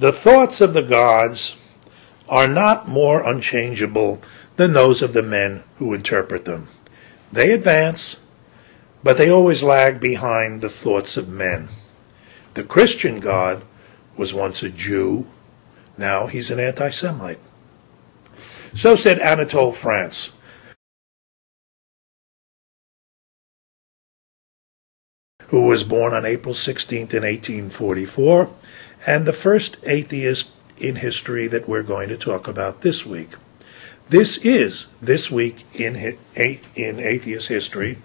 The thoughts of the gods are not more unchangeable than those of the men who interpret them. They advance, but they always lag behind the thoughts of men. The Christian God was once a Jew, now he's an anti-Semite. So said Anatole France, who was born on April 16th in 1844, and the first atheist in history that we're going to talk about this week. This is This Week in Atheist History,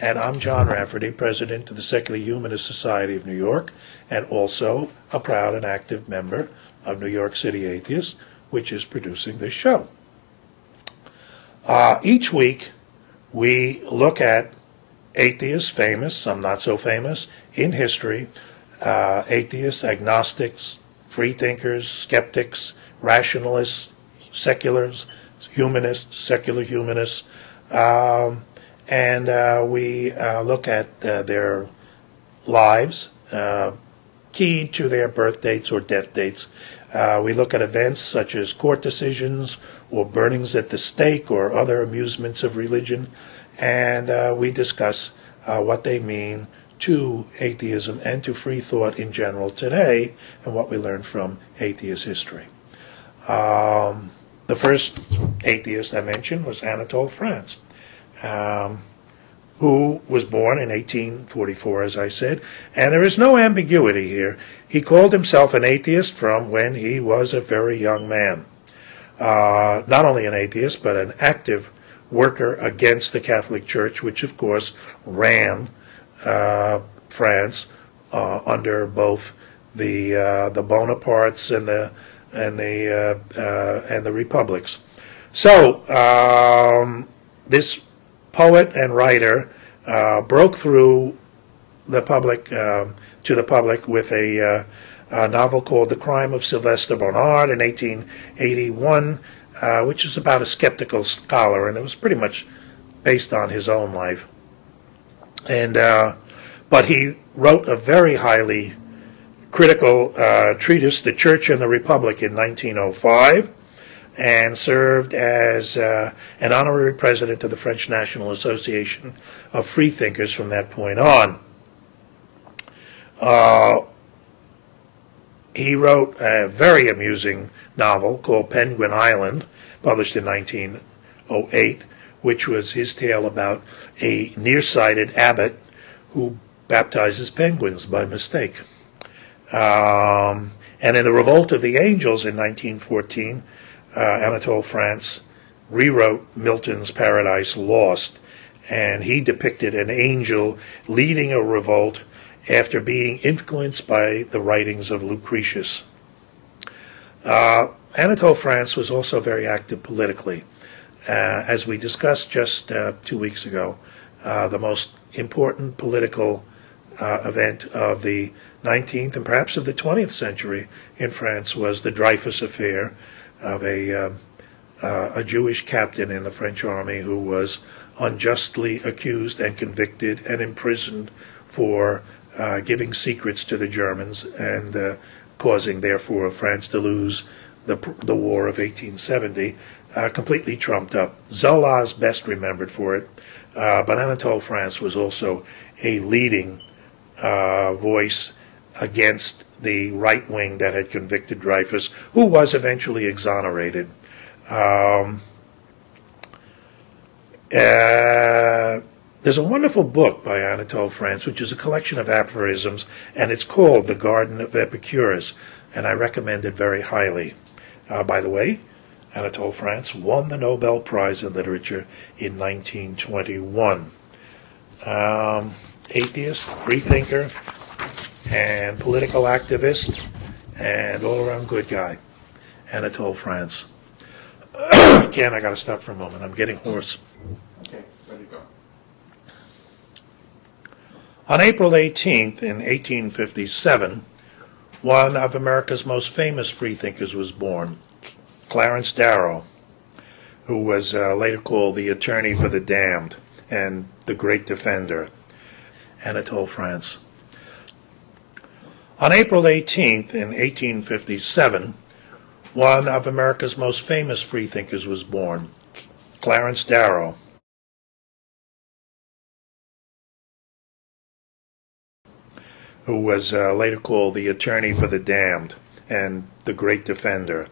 and I'm John Rafferty, president of the Secular Humanist Society of New York, and also a proud and active member of New York City Atheists, which is producing this show. Each week, we look at atheists, famous, some not so famous, in history, atheists, agnostics, freethinkers, skeptics, rationalists, seculars, humanists, secular humanists, and we look at their lives, keyed to their birth dates or death dates. We look at events such as court decisions or burnings at the stake or other amusements of religion, and we discuss what they mean to atheism and to free thought in general today and what we learn from atheist history. The first atheist I mentioned was Anatole France, who was born in 1844, as I said, and there is no ambiguity here. He called himself an atheist from when he was a very young man. Not only an atheist, but an active worker against the Catholic Church, which of course ran France under both the Bonapartes and the republics. So this poet and writer broke through the public to the public with a novel called The Crime of Sylvester Bonnard in 1881, which is about a skeptical scholar, and it was pretty much based on his own life. And but he wrote a very highly critical treatise, The Church and the Republic, in 1905, and served as an honorary president of the French National Association of Freethinkers from that point on. He wrote a very amusing novel called Penguin Island, published in 1908, which was his tale about a nearsighted abbot who baptizes penguins by mistake. And in The Revolt of the Angels in 1914, Anatole France rewrote Milton's Paradise Lost, and he depicted an angel leading a revolt after being influenced by the writings of Lucretius. Anatole France was also very active politically. As we discussed just 2 weeks ago, the most important political event of the 19th and perhaps of the 20th century in France was the Dreyfus affair of a Jewish captain in the French army who was unjustly accused and convicted and imprisoned for giving secrets to the Germans and causing, therefore, France to lose the War of 1870, completely trumped up. Zola's best remembered for it, but Anatole France was also a leading voice against the right wing that had convicted Dreyfus, who was eventually exonerated. There's a wonderful book by Anatole France, which is a collection of aphorisms, and it's called The Garden of Epicurus, and I recommend it very highly. By the way, Anatole France won the Nobel Prize in Literature in 1921. Atheist, freethinker, and political activist, and all-around good guy, Anatole France. Ken, I got to stop for a moment. I'm getting hoarse. Okay, ready to go. On April 18th, in 1857, one of America's most famous freethinkers was born, Clarence Darrow, who was later called the Attorney for the Damned and the Great Defender, Anatole France. On April 18th in 1857, one of America's most famous freethinkers was born, Clarence Darrow. Who was later called the attorney for the damned and the great defender.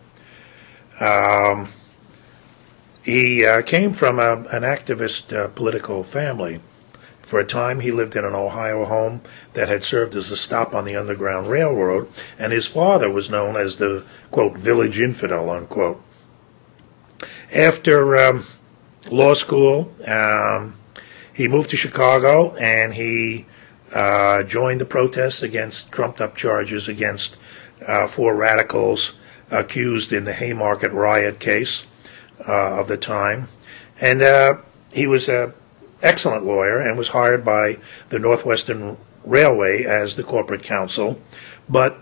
He came from an activist political family. For a time, he lived in an Ohio home that had served as a stop on the Underground Railroad, and his father was known as the, quote, village infidel, unquote. After law school, he moved to Chicago, and he joined the protests against trumped-up charges against four radicals accused in the Haymarket riot case of the time. And he was an excellent lawyer and was hired by the Northwestern Railway as the corporate counsel. But,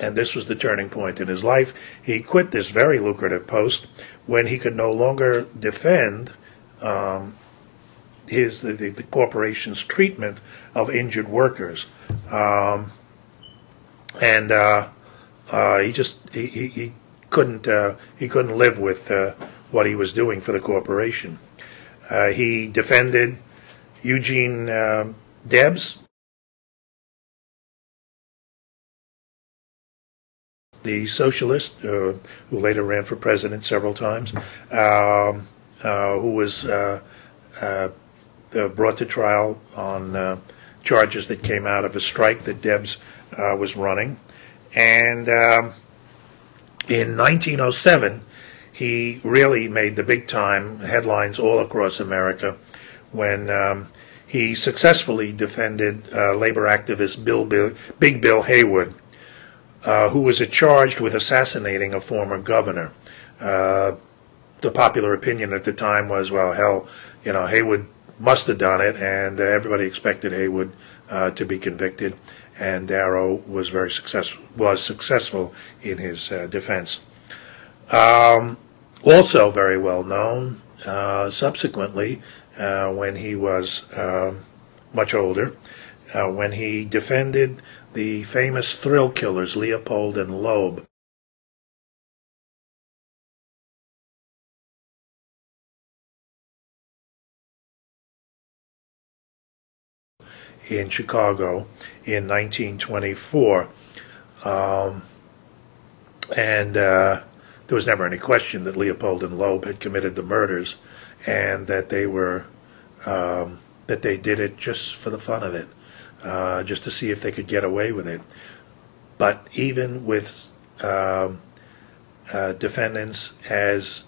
and this was the turning point in his life, he quit this very lucrative post when he could no longer defend the corporation's treatment of injured workers, and he couldn't live with what he was doing for the corporation. He defended Eugene Debs, the socialist who later ran for president several times, who was brought to trial on charges that came out of a strike that Debs was running. And in 1907, he really made the big-time headlines all across America when he successfully defended labor activist Big Bill Haywood, who was charged with assassinating a former governor. The popular opinion at the time was, well, hell, you know, Haywood must have done it, and everybody expected Haywood to be convicted, and Darrow was successful in his defense. Also very well known subsequently, when he was much older, when he defended the famous thrill killers Leopold and Loeb. In Chicago in 1924, and there was never any question that Leopold and Loeb had committed the murders, and that they did it just for the fun of it, just to see if they could get away with it. But even with defendants as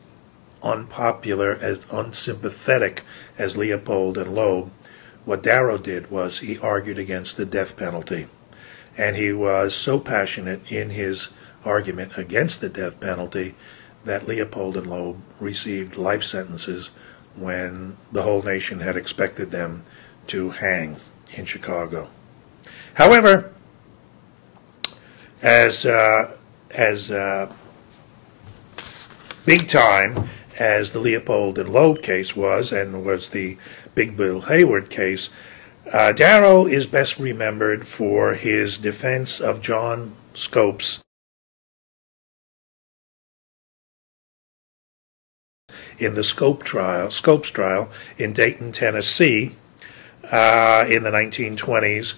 unpopular, as unsympathetic as Leopold and Loeb, what Darrow did was he argued against the death penalty. And he was so passionate in his argument against the death penalty that Leopold and Loeb received life sentences when the whole nation had expected them to hang in Chicago. However, as big time as the Leopold and Loeb case was, and was the Big Bill Haywood case, Darrow is best remembered for his defense of John Scopes in the Scopes trial in Dayton, Tennessee, in the 1920s.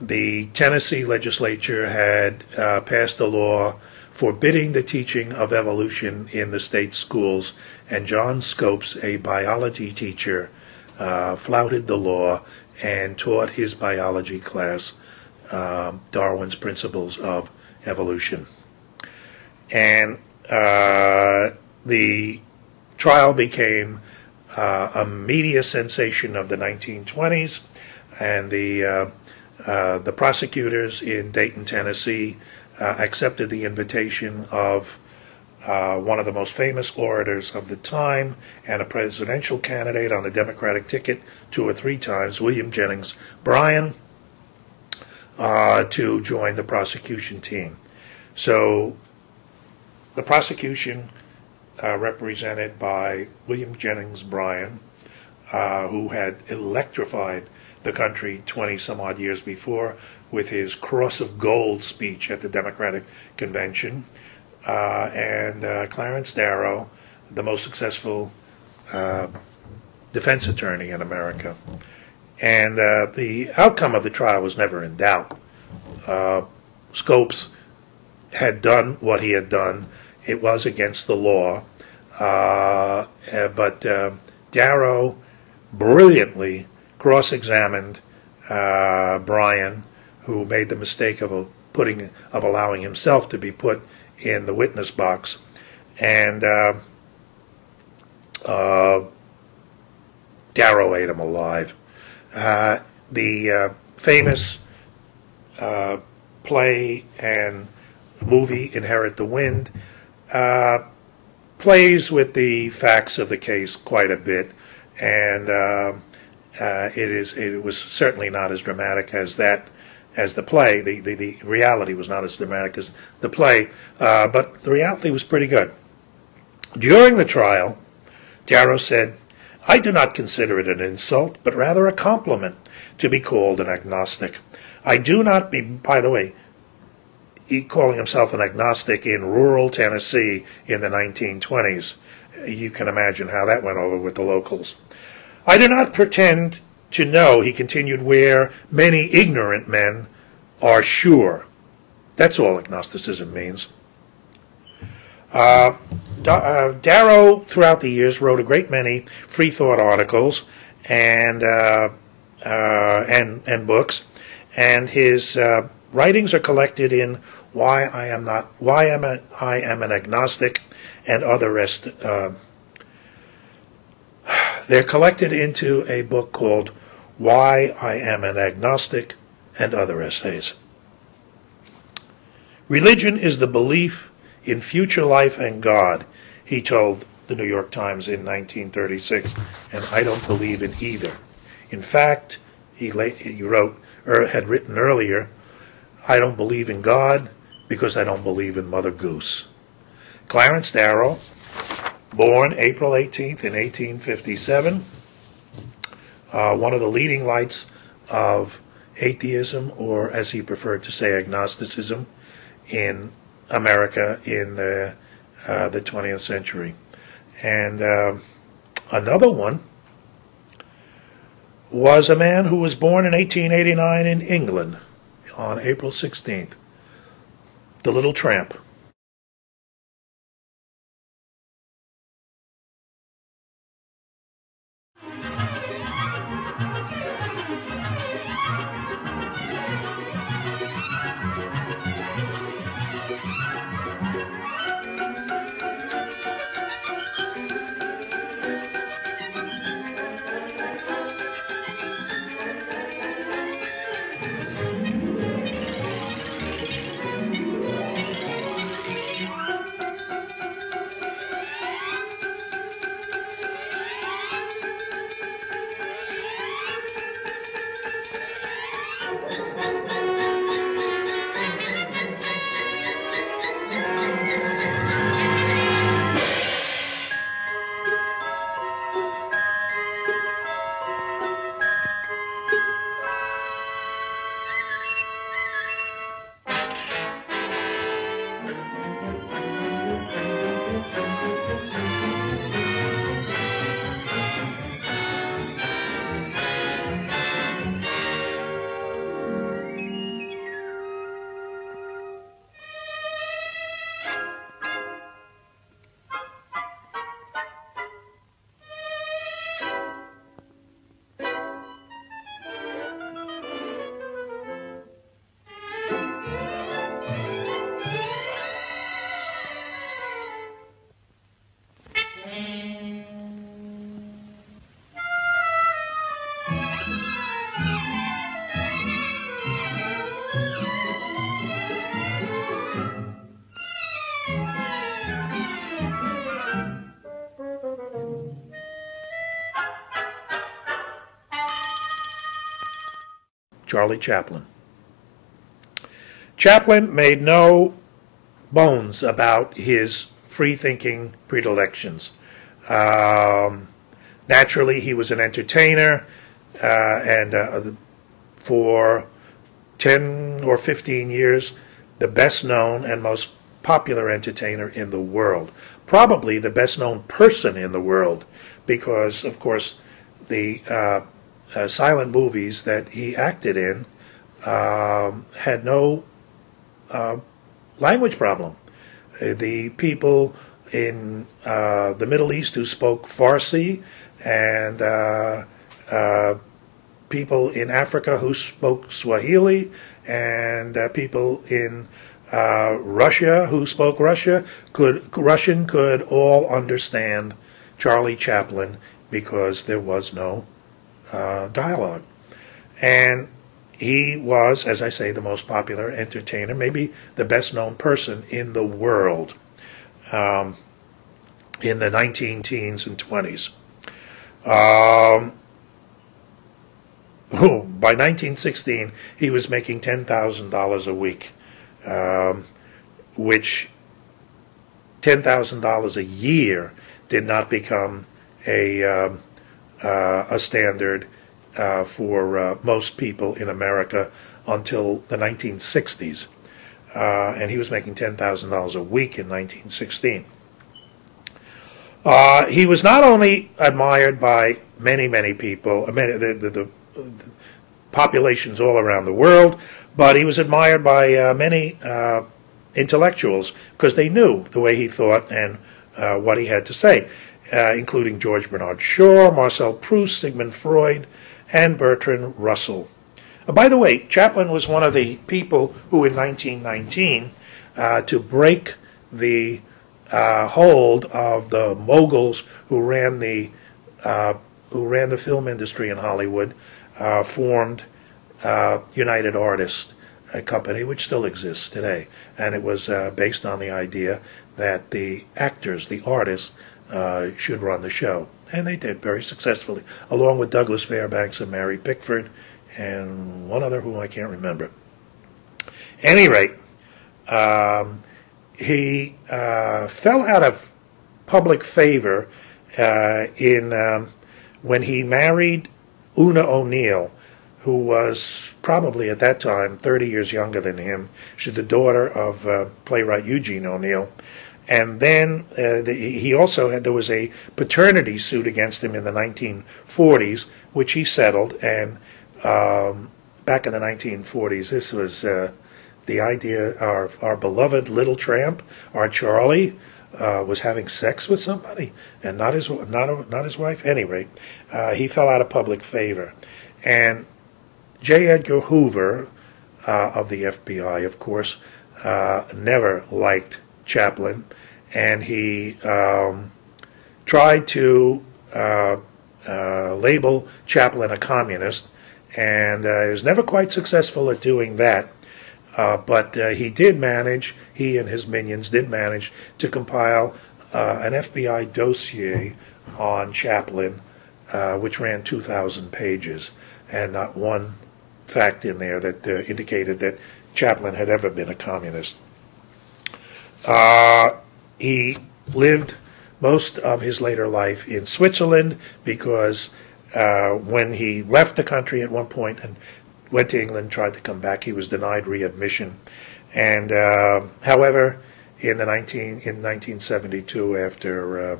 The Tennessee legislature had passed a law forbidding the teaching of evolution in the state schools, and John Scopes, a biology teacher, flouted the law and taught his biology class Darwin's principles of evolution. And the trial became a media sensation of the 1920s, and the prosecutors in Dayton, Tennessee, accepted the invitation of one of the most famous orators of the time and a presidential candidate on the Democratic ticket 2 or 3 times, William Jennings Bryan, to join the prosecution team. So the prosecution, represented by William Jennings Bryan, who had electrified the country 20 some odd years before with his Cross of Gold speech at the Democratic Convention, and Clarence Darrow, the most successful defense attorney in America. And the outcome of the trial was never in doubt. Scopes had done what he had done. It was against the law. But Darrow brilliantly cross-examined Bryan, who made the mistake of allowing himself to be put in the witness box, and Darrow ate him alive. The famous play and movie Inherit the Wind plays with the facts of the case quite a bit, and it was certainly not as dramatic as the play. The reality was not as dramatic as the play, but the reality was pretty good. During the trial, Darrow said, "I do not consider it an insult, but rather a compliment to be called an agnostic. I do not be," by the way, he calling himself an agnostic in rural Tennessee in the 1920s. You can imagine how that went over with the locals. "I do not pretend to know," he continued, "where many ignorant men are sure." That's all agnosticism means. Darrow, throughout the years, wrote a great many free thought articles and books, and his writings are collected in "Why I Am an Agnostic" and other rest. They're collected into a book called "Why I Am an Agnostic" and other essays. "Religion is the belief in future life and God," he told the New York Times in 1936, "and I don't believe in either. In fact," he wrote, or had written earlier, "I don't believe in God because I don't believe in Mother Goose." Clarence Darrow, born April 18th in 1857, one of the leading lights of atheism, or as he preferred to say, agnosticism, in America in the 20th century. And another one was a man who was born in 1889 in England on April 16th, the Little Tramp. Charlie Chaplin. Chaplin made no bones about his free-thinking predilections. Naturally, he was an entertainer, and for 10 or 15 years, the best known and most popular entertainer in the world. Probably the best known person in the world, because, of course, the silent movies that he acted in had no language problem. The people in the Middle East who spoke Farsi and people in Africa who spoke Swahili and people in Russia who spoke Russian could all understand Charlie Chaplin because there was no dialogue. And he was, as I say, the most popular entertainer, maybe the best known person in the world in the 19-teens and 20s. By 1916, he was making $10,000 a week, which $10,000 a year did not become a standard for most people in America until the 1960s. And he was making $10,000 a week in 1916. He was not only admired by many people, the populations all around the world, but he was admired by many intellectuals because they knew the way he thought and what he had to say, including George Bernard Shaw, Marcel Proust, Sigmund Freud, and Bertrand Russell. By the way, Chaplin was one of the people who in 1919, to break the hold of the moguls who ran the film industry in Hollywood, formed United Artists, a company which still exists today. And it was based on the idea that the actors, the artists, should run the show. And they did very successfully, along with Douglas Fairbanks and Mary Pickford, and one other whom I can't remember. At any rate, he fell out of public favor when he married Una O'Neill, who was probably at that time 30 years younger than him. She's the daughter of playwright Eugene O'Neill. And then he also had, there was a paternity suit against him in the 1940s, which he settled. And back in the 1940s, this was the idea, our beloved little tramp, our Charlie, was having sex with somebody, and not his wife. At any rate, he fell out of public favor. And J. Edgar Hoover of the FBI, of course, never liked Chaplin, and he tried to label Chaplin a communist, and he was never quite successful at doing that. But he did manage, he and his minions did manage to compile an FBI dossier on Chaplin, which ran 2,000 pages, and not one fact in there that indicated that Chaplin had ever been a communist. He lived most of his later life in Switzerland because when he left the country at one point and went to England, tried to come back, he was denied readmission. And however, in 1972, after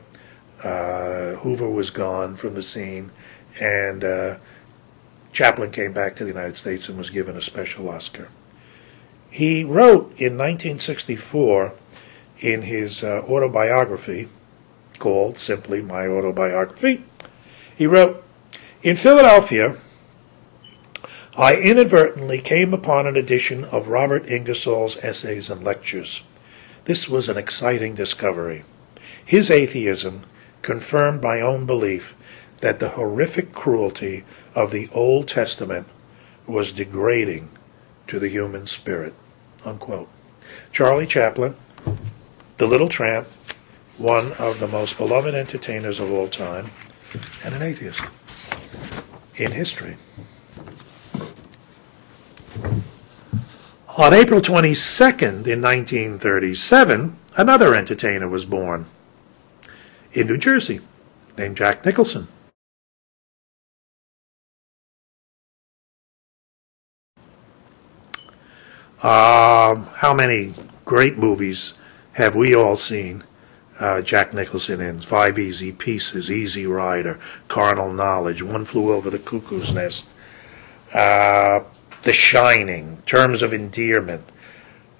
Hoover was gone from the scene, and Chaplin came back to the United States and was given a special Oscar. He wrote in 1964 in his autobiography, called simply My Autobiography, he wrote, "In Philadelphia, I inadvertently came upon an edition of Robert Ingersoll's Essays and Lectures. This was an exciting discovery. His atheism confirmed my own belief that the horrific cruelty of the Old Testament was degrading to the human spirit." Unquote. Charlie Chaplin, the little tramp, one of the most beloved entertainers of all time, and an atheist in history. On April 22nd in 1937, another entertainer was born in New Jersey named Jack Nicholson. How many great movies have we all seen Jack Nicholson in? Five Easy Pieces, Easy Rider, Carnal Knowledge, One Flew Over the Cuckoo's Nest, The Shining, Terms of Endearment,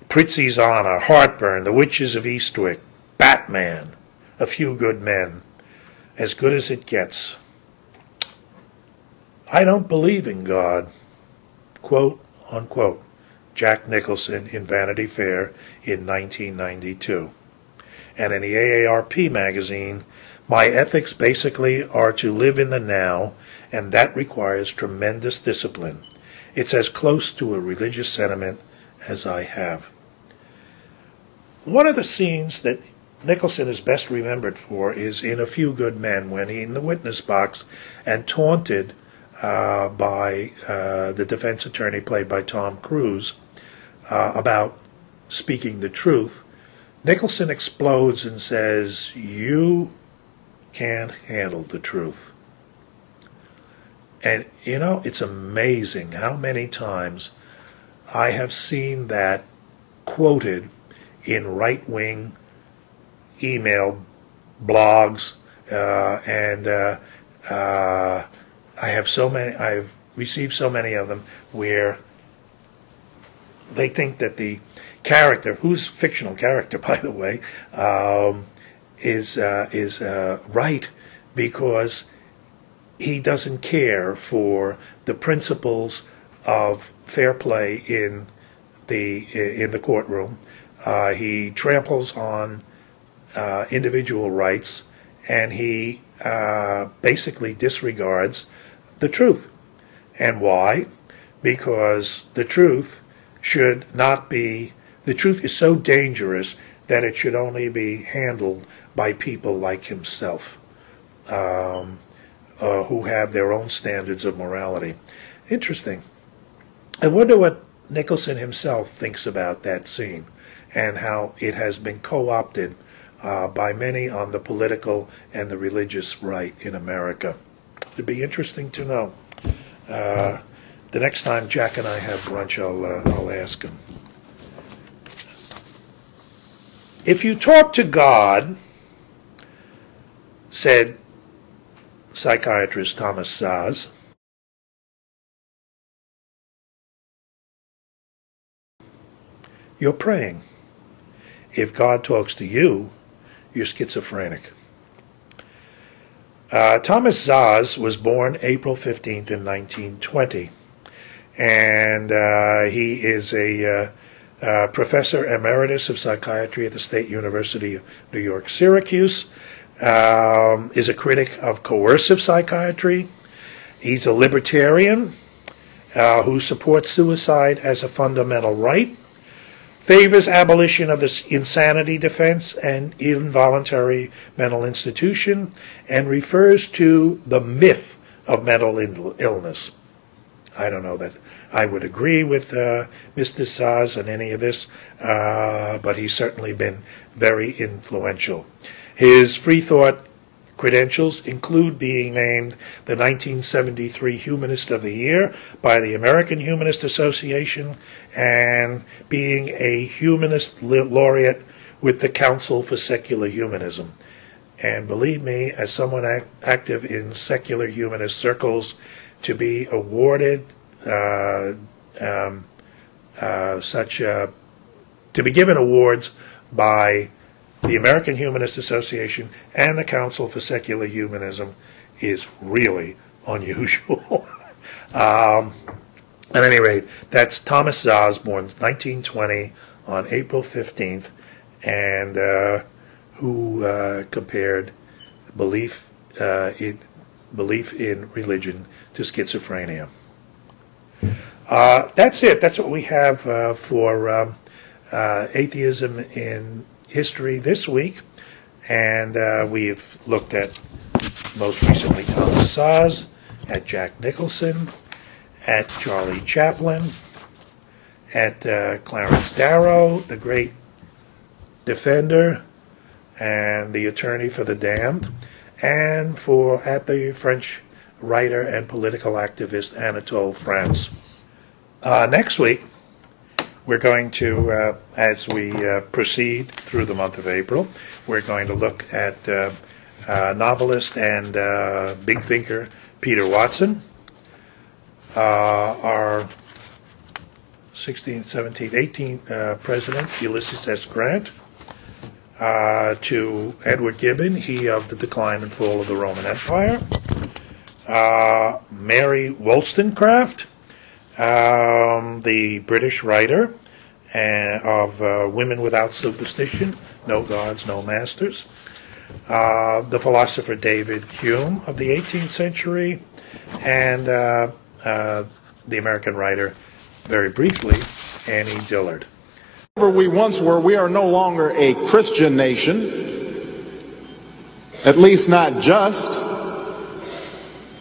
Prizzi's Honor, Heartburn, The Witches of Eastwick, Batman, A Few Good Men, As Good as It Gets. I don't believe in God, quote, unquote, Jack Nicholson in Vanity Fair in 1992. And in the AARP magazine, my ethics basically are to live in the now, and that requires tremendous discipline. It's as close to a religious sentiment as I have. One of the scenes that Nicholson is best remembered for is in A Few Good Men, when he's in the witness box and taunted by the defense attorney played by Tom Cruise about speaking the truth. Nicholson explodes and says, "You can't handle the truth." And, you know, it's amazing how many times I have seen that quoted in right-wing email blogs, and I've received so many of them where they think that the character, who's a fictional character, by the way, is right because he doesn't care for the principles of fair play in the courtroom. He tramples on individual rights, and he basically disregards the truth. And why? Because the truth should not be, the truth is so dangerous that it should only be handled by people like himself, who have their own standards of morality. Interesting. I wonder what Nicholson himself thinks about that scene and how it has been co-opted by many on the political and the religious right in America. It'd be interesting to know. The next time Jack and I have brunch, I'll ask him. If you talk to God, said psychiatrist Thomas Szasz, you're praying. If God talks to you, you're schizophrenic. Thomas Szasz was born April 15th in 1920, and he is a professor emeritus of psychiatry at the State University of New York, Syracuse, is a critic of coercive psychiatry. He's a libertarian who supports suicide as a fundamental right, favors abolition of the insanity defense and involuntary mental institution, and refers to the myth of mental illness. I don't know that I would agree with Mr. Szasz on any of this, but he's certainly been very influential. His free thought credentials include being named the 1973 Humanist of the Year by the American Humanist Association and being a Humanist Laureate with the Council for Secular Humanism. And believe me, as someone active in secular humanist circles, to be awarded to be given awards by the American Humanist Association and the Council for Secular Humanism is really unusual. At any rate, that's Thomas Szasz, born 1920 on April 15th, and who compared belief in religion to schizophrenia. That's it. That's what we have for atheism in history this week, and we've looked at, most recently, Thomas Szasz, at Jack Nicholson, at Charlie Chaplin, at Clarence Darrow, the great defender and the attorney for the damned, and at the French writer and political activist Anatole France. Next week, We're going to, as we proceed through the month of April, we're going to look at novelist and big thinker Peter Watson, our 16th, 17th, 18th President Ulysses S. Grant, to Edward Gibbon, he of The Decline and Fall of the Roman Empire, Mary Wollstonecraft, the British writer of Women Without Superstition, No Gods, No Masters, the philosopher David Hume of the 18th century, and the American writer, very briefly, Annie Dillard. Wherever we once were, we are no longer a Christian nation, at least not just.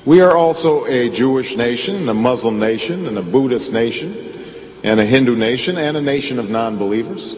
We are also a Jewish nation, a Muslim nation, and a Buddhist nation, and a Hindu nation, and a nation of non-believers.